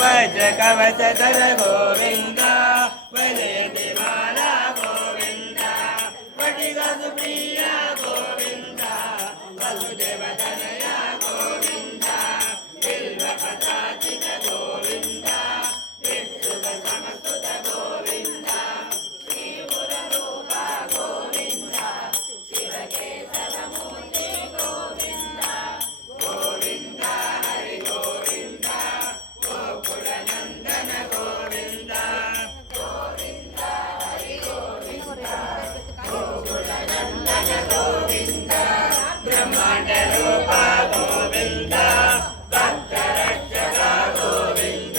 वज्र कवच धर गोविंद वजयति माला गोविंद वटिक सुप्रिय गोविंद वसुदेव तनया गोविंद बिल्वपत्रार्चित गोविंद विष्णुव समस्तुत गोविंद श्रीपुररूप गोविंद शिवकेशवमूर्ति गोविंद गोविंद हरि गोविंद गोकुलनंदन गोविंद गोविंद हरि गोविंद गोकुलनंदन गोविंद ब्रह्मांड रूप गोविंद भक्तरक्षक गोविंद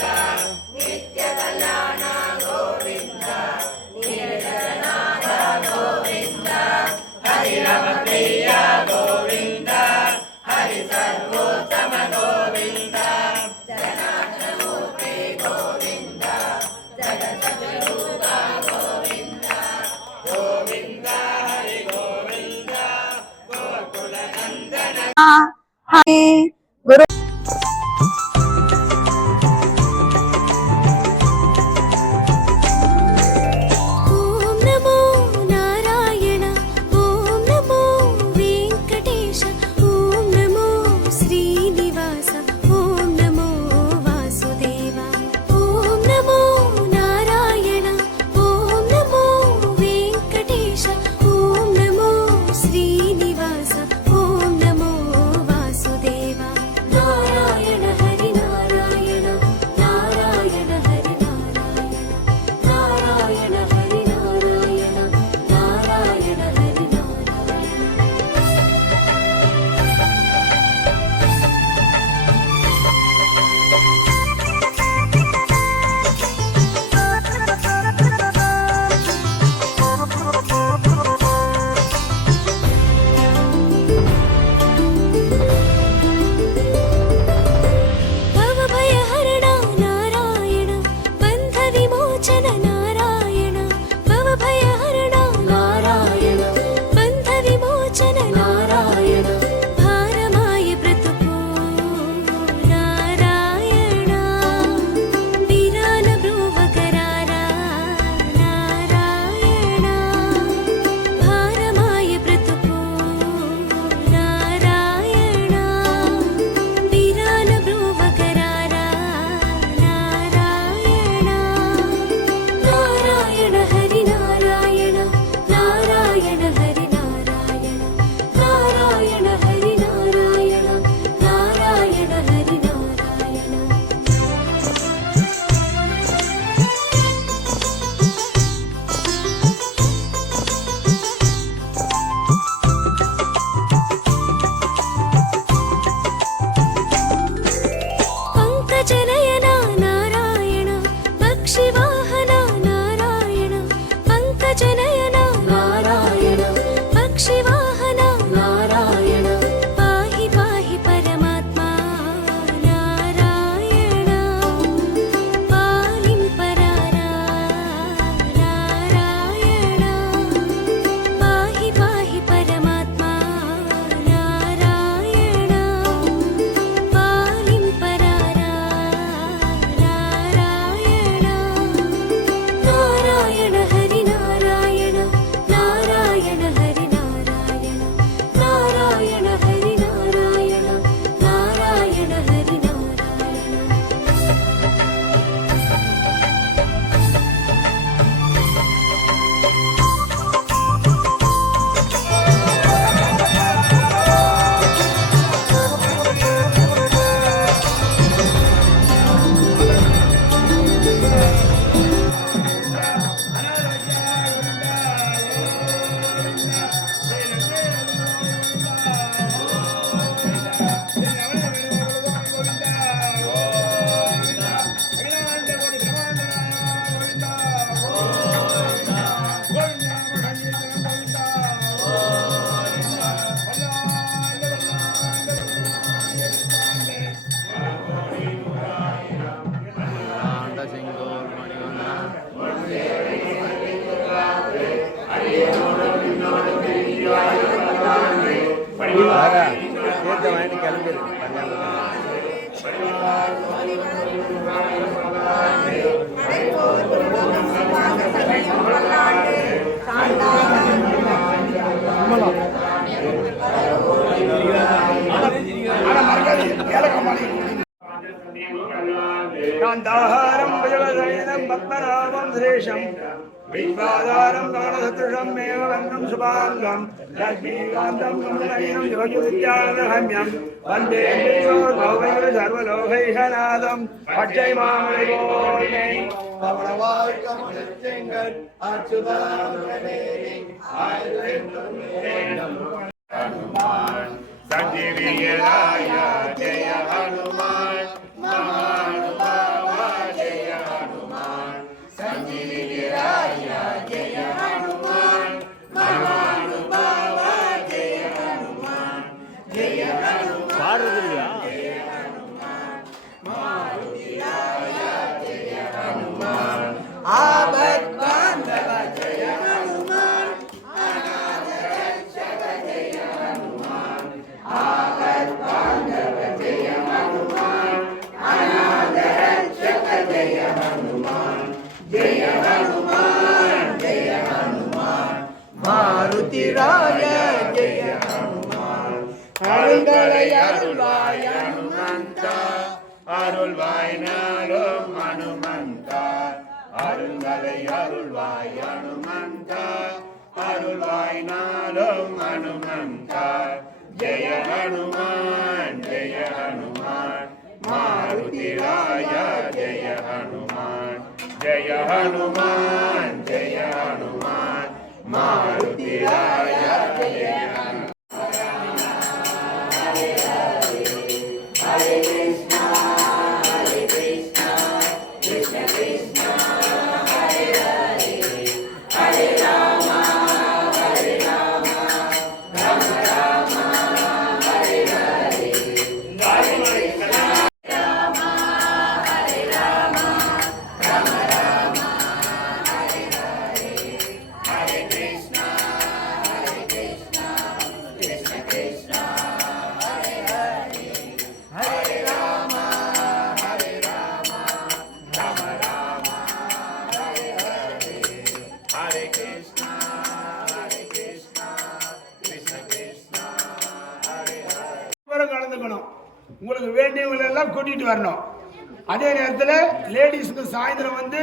नित्य कल्याण गोविंद नीलकंठ गोविंद हरिराम प्रिय गोविंद हरि सर्वोत्तम गोविंद जनार्दनमूर्ति गोविंद जगद्रूप गोविंद गोविंद हरि गोविंद गोकुलनंदन हरे गुरु ॐ नमो नारायण ॐ नमो वेङ्कटेश ॐ नमो श्रीनिवास ॐ नमो वासुदेव ॐ नमो नारायण ॐ नमो वेङ्कटेश ॐ नमो श्रीनिवास ॐ नमो वासुदेव தீர்த்தம் வாங்கிட்டு கிளம்பிடு காந்தாரம் புஜகசைனம் பத்மநாபம் சுரேஷம் விஸ்வாதாரம் கமலசத்ருஷம் மேகவன்னம் சுபாங்கம் லக்ஷ்மீகாந்தம் கமலநயனம் யோகிவித்யானகம்யம் வந்தே தேவோர்பௌமைர் சர்வலோகைஷநாதம் பச்சை மாமலை போலே ஹனுமான் சஞ்சீவியராய ஜெய ஹனுமான் மகானுபாவ ஜெய ஹனுமான் சஞ்சீவியராய ஜெய ஹனுமான் மகானுபாவ ஜெய ஹனுமான் ஜெய ஹனுமான் பாடுறதில்லையா மாருதிராய ஜெய ஹனுமான் ஆபத் பாந்தவ ஜெய ஹனுமான் அநாத ரட்சக ஜெய ஹனுமான் ஆபத் பாந்தவ ஜெய ஹனுமான் அநாத ரட்சக ஜெய ஹனுமான் ஜெய ஹனுமான் ஜெய ஹனுமான் மாருதிராய ஜெய ஹனுமான் அருள்களை அருள்வாய் ஹனுமந்தா அருள்வாய் நாளும் ஹனுமந்தா அருள்களை அருள்வாய் ஹனுமந்தா அருள்வாய் நாளும் ஹனுமந்தா ஜெய ஹனுமான் மாருதிராய ஜெய ஹனுமான் ஜெய ஹனுமான் மாருதிராய ஜெய ஹனுமான் கலந்துக்கணும். உங்களுக்கு வேண்டியவங்களை எல்லாம் கூட்டிட்டு வரணும். அதே நேரத்தில் லேடிஸுக்கு சாயந்தரம் வந்து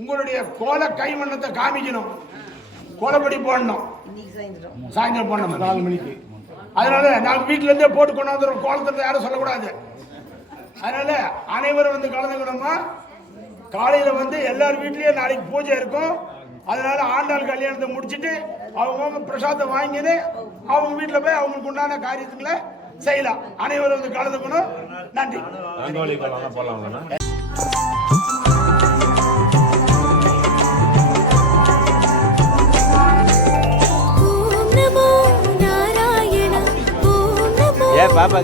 உங்களுடைய கோல கைவண்ணத்தை காமிக்கணும். கோலப்படி போடணும். சாயந்தரம் போடணும் 4 மணிக்கு. அதனால நாங்கள் வீட்டுல இருந்தே போட்டு கொண்டாந்துறோம். கோலத்தை யாரும் சொல்லக்கூடாது. அதனால அனைவரும் வந்து கலந்துக்கணுமா. காலையில வந்து எல்லார் வீட்லயும் நாளைக்கு பூஜை இருக்கும். அதனால ஆண்டாள் கல்யாணத்தை முடிச்சுட்டு அவங்க பிரசாதம் வாங்கினு அவங்க வீட்டில் போய் அவங்களுக்கு உண்டான காரியத்துக்களை செய்யலாம். அனைவரும் வந்து கலந்துக்கணும். நன்றி. ஓம் நமோ நாராயண ஓம் நமோ ஏ பாப்பா